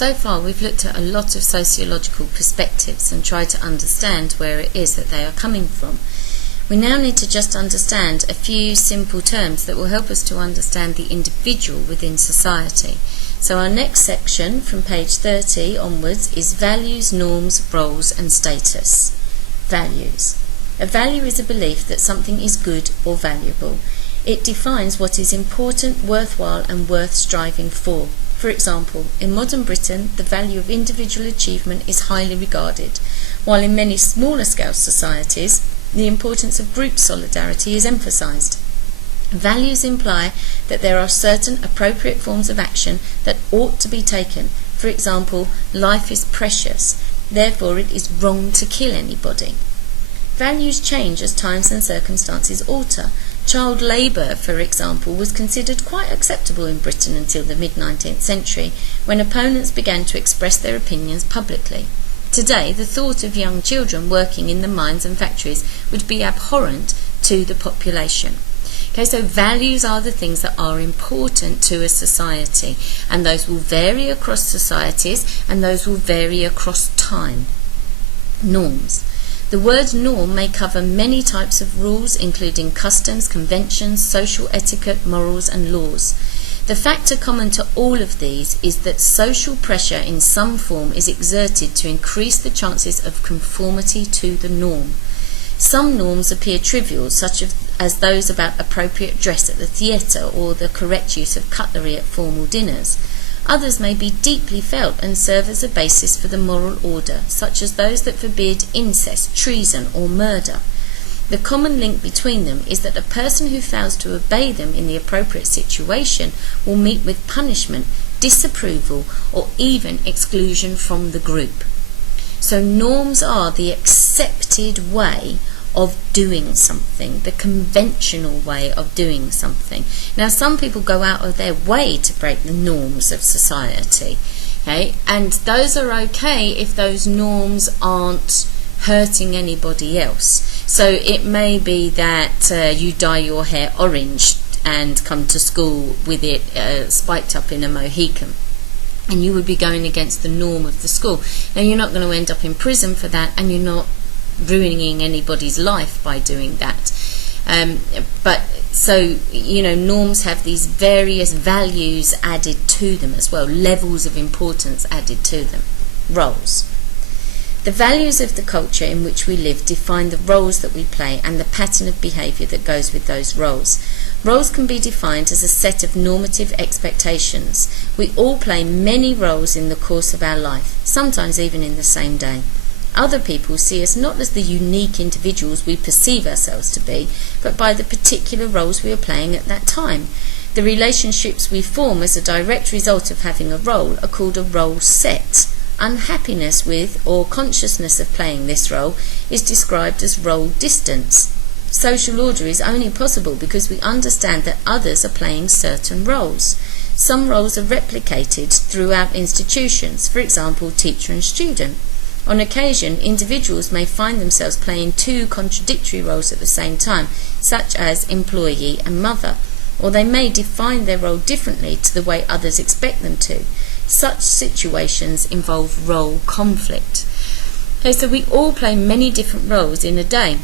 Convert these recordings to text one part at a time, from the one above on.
So far we've looked at a lot of sociological perspectives and tried to understand where it is that they are coming from. We now need to just understand a few simple terms that will help us to understand the individual within society. So our next section from page 30 onwards is values, norms, roles and status. Values. A value is a belief that something is good or valuable. It defines what is important, worthwhile and worth striving for. For example, in modern Britain, the value of individual achievement is highly regarded, while in many smaller scale societies, the importance of group solidarity is emphasised. Values imply that there are certain appropriate forms of action that ought to be taken. For example, life is precious, therefore it is wrong to kill anybody. Values change as times and circumstances alter. Child labour, for example, was considered quite acceptable in Britain until the mid-19th century, when opponents began to express their opinions publicly. Today, the thought of young children working in the mines and factories would be abhorrent to the population. Okay, so values are the things that are important to a society, and those will vary across societies, and those will vary across time. Norms. The word norm may cover many types of rules, including customs, conventions, social etiquette, morals and laws. The factor common to all of these is that social pressure in some form is exerted to increase the chances of conformity to the norm. Some norms appear trivial, such as those about appropriate dress at the theatre or the correct use of cutlery at formal dinners. Others may be deeply felt and serve as a basis for the moral order, such as those that forbid incest, treason or murder. The common link between them is that a person who fails to obey them in the appropriate situation will meet with punishment, disapproval or even exclusion from the group. So norms are the accepted way of doing something, the conventional way of doing something. Now, some people go out of their way to break the norms of society, okay? And those are okay if those norms aren't hurting anybody else. So it may be that you dye your hair orange and come to school with it spiked up in a mohican, and you would be going against the norm of the school. Now, you're not going to end up in prison for that, and you're not ruining anybody's life by doing that. But so, norms have these various values added to them as well, levels of importance added to them. Roles. The values of the culture in which we live define the roles that we play and the pattern of behaviour that goes with those roles. Roles can be defined as a set of normative expectations. We all play many roles in the course of our life, sometimes even in the same day. Other people see us not as the unique individuals we perceive ourselves to be, but by the particular roles we are playing at that time. The relationships we form as a direct result of having a role are called a role set. Unhappiness with or consciousness of playing this role is described as role distance. Social order is only possible because we understand that others are playing certain roles. Some roles are replicated throughout institutions, for example, teacher and student. On occasion, individuals may find themselves playing two contradictory roles at the same time, such as employee and mother, or they may define their role differently to the way others expect them to. Such situations involve role conflict. Okay, so we all play many different roles in a day.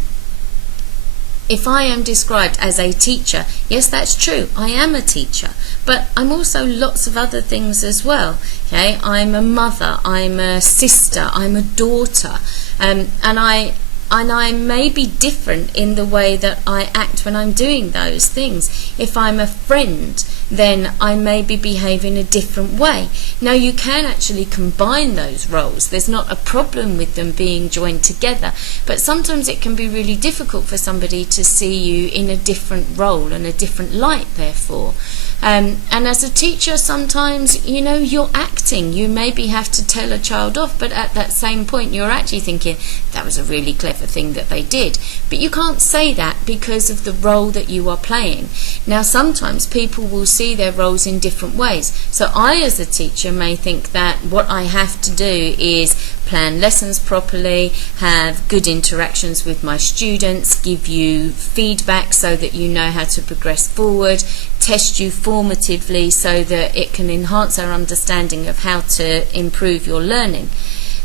If I am described as a teacher, yes, that's true, I am a teacher, but I'm also lots of other things as well. Okay, I'm a mother, I'm a sister, I'm a daughter, and I may be different in the way that I act when I'm doing those things. If I'm a friend, then I may be behaving a different way. Now, you can actually combine those roles. There's not a problem with them being joined together, but sometimes it can be really difficult for somebody to see you in a different role and a different light, therefore. And as a teacher, sometimes, you're acting. You maybe have to tell a child off, but at that same point, you're actually thinking, that was a really clever thing that they did. But you can't say that because of the role that you are playing. Now, sometimes people will see their roles in different ways. So I, as a teacher, may think that what I have to do is plan lessons properly, have good interactions with my students, give you feedback so that you know how to progress forward, test you formatively so that it can enhance our understanding of how to improve your learning.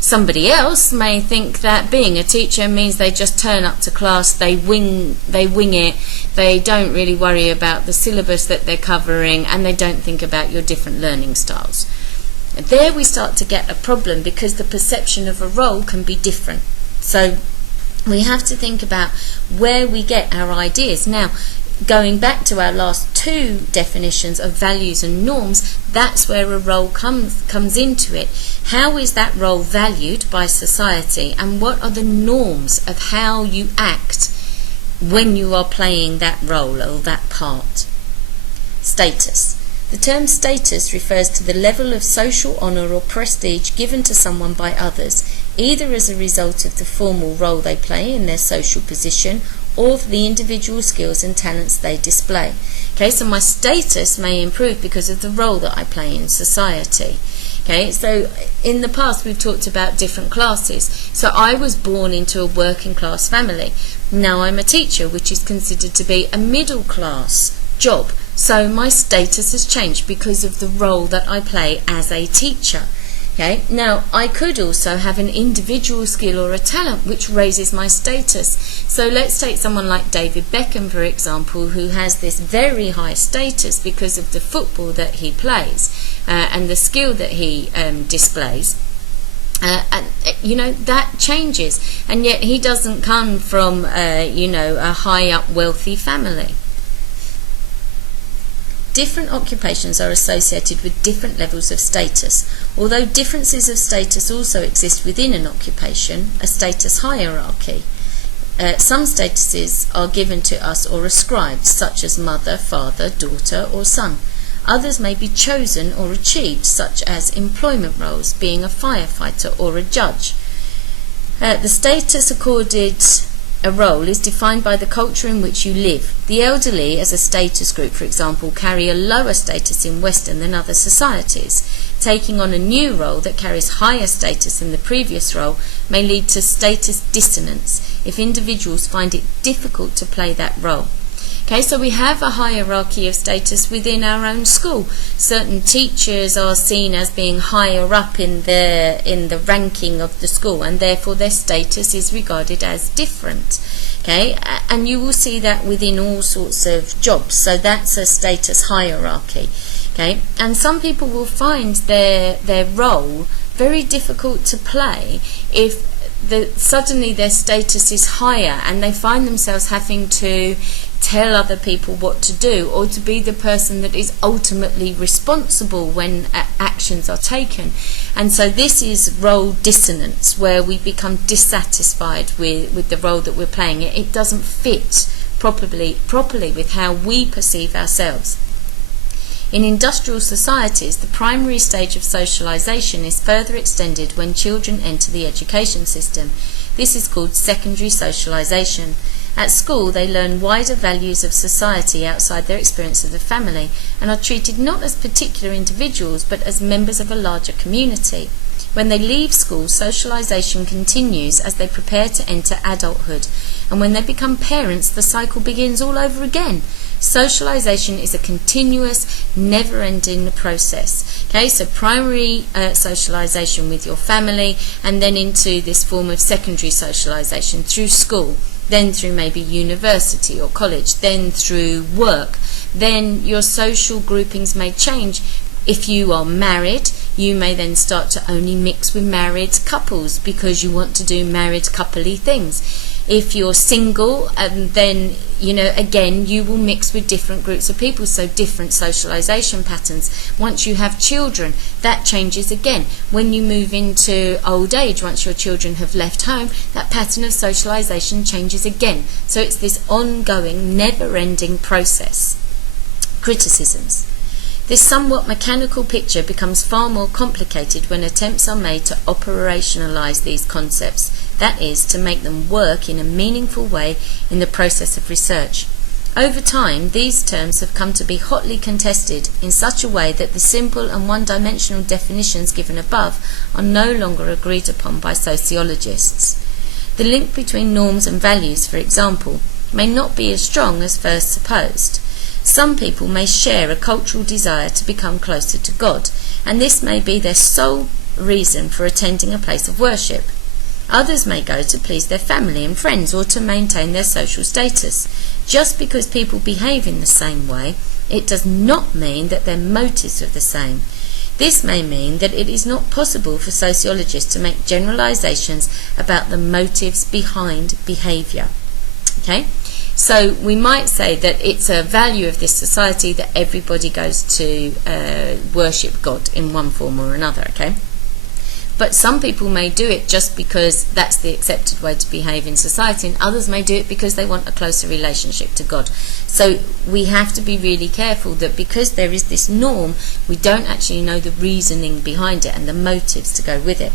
Somebody else may think that being a teacher means they just turn up to class, they wing it, they don't really worry about the syllabus that they're covering, and they don't think about your different learning styles. There we start to get a problem, because the perception of a role can be different. So we have to think about where we get our ideas. Now, going back to our last two definitions of values and norms, that's where a role comes into it. How is that role valued by society, and what are the norms of how you act when you are playing that role or that part? Status. The term status refers to the level of social honour or prestige given to someone by others, either as a result of the formal role they play in their social position or for the individual skills and talents they display. Okay, so my status may improve because of the role that I play in society. Okay, so in the past we've talked about different classes. So I was born into a working class family. Now I'm a teacher, which is considered to be a middle class job. So my status has changed because of the role that I play as a teacher. Okay, now I could also have an individual skill or a talent which raises my status. So let's take someone like David Beckham, for example, who has this very high status because of the football that he plays and the skill that he displays. And that changes, and yet he doesn't come from a high up wealthy family. Different occupations are associated with different levels of status. Although differences of status also exist within an occupation, a status hierarchy. Some statuses are given to us or ascribed, such as mother, father, daughter, or son. Others may be chosen or achieved, such as employment roles, being a firefighter or a judge. The status accorded a role is defined by the culture in which you live. The elderly, as a status group, for example, carry a lower status in Western than other societies. Taking on a new role that carries higher status than the previous role may lead to status dissonance if individuals find it difficult to play that role. Okay, so we have a hierarchy of status within our own school. Certain teachers are seen as being higher up in the ranking of the school, and therefore their status is regarded as different. Okay, and you will see that within all sorts of jobs. So that's a status hierarchy. Okay, and some people will find their role very difficult to play if suddenly their status is higher, and they find themselves having to tell other people what to do, or to be the person that is ultimately responsible when actions are taken. And so this is role dissonance, where we become dissatisfied with the role that we're playing. It doesn't fit properly with how we perceive ourselves. In industrial societies, the primary stage of socialization is further extended when children enter the education system. This is called secondary socialization. At school, they learn wider values of society outside their experience of the family, and are treated not as particular individuals but as members of a larger community. When they leave school, socialization continues as they prepare to enter adulthood, and when they become parents, the cycle begins all over again. Socialization is a continuous, never-ending process. Okay, so primary socialization with your family, and then into this form of secondary socialization through school, then through maybe university or college, then through work. Then your social groupings may change. If you are married, you may then start to only mix with married couples because you want to do married coupley things. If you're single, then, again, you will mix with different groups of people, so different socialization patterns. Once you have children, that changes again. When you move into old age, once your children have left home, that pattern of socialization changes again. So it's this ongoing, never-ending process. Criticisms. This somewhat mechanical picture becomes far more complicated when attempts are made to operationalize these concepts, that is, to make them work in a meaningful way in the process of research. Over time, these terms have come to be hotly contested in such a way that the simple and one-dimensional definitions given above are no longer agreed upon by sociologists. The link between norms and values, for example, may not be as strong as first supposed. Some people may share a cultural desire to become closer to God, and this may be their sole reason for attending a place of worship. Others may go to please their family and friends or to maintain their social status. Just because people behave in the same way, it does not mean that their motives are the same. This may mean that it is not possible for sociologists to make generalizations about the motives behind behavior. Okay? So we might say that it's a value of this society that everybody goes to worship God in one form or another, okay? But some people may do it just because that's the accepted way to behave in society, and others may do it because they want a closer relationship to God. So we have to be really careful that because there is this norm, we don't actually know the reasoning behind it and the motives to go with it.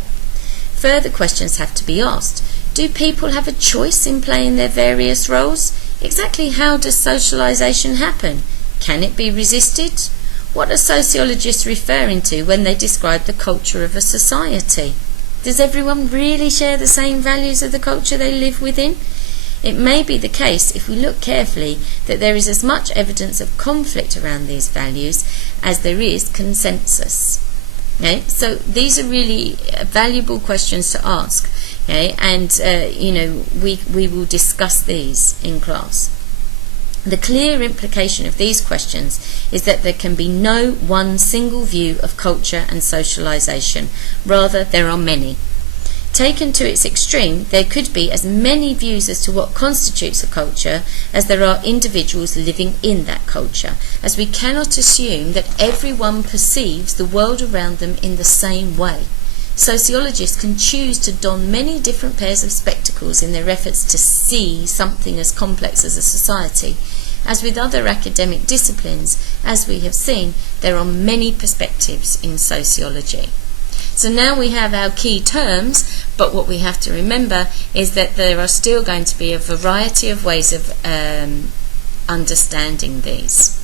Further questions have to be asked. Do people have a choice in playing their various roles? Exactly how does socialization happen? Can it be resisted? What are sociologists referring to when they describe the culture of a society? Does everyone really share the same values of the culture they live within? It may be the case, if we look carefully, that there is as much evidence of conflict around these values as there is consensus. Okay? So these are really valuable questions to ask. Okay? And we will discuss these in class. The clear implication of these questions is that there can be no one single view of culture and socialization. Rather, there are many. Taken to its extreme, there could be as many views as to what constitutes a culture as there are individuals living in that culture, as we cannot assume that everyone perceives the world around them in the same way. Sociologists can choose to don many different pairs of spectacles in their efforts to see something as complex as a society. As with other academic disciplines, as we have seen, there are many perspectives in sociology. So now we have our key terms, but what we have to remember is that there are still going to be a variety of ways of understanding these.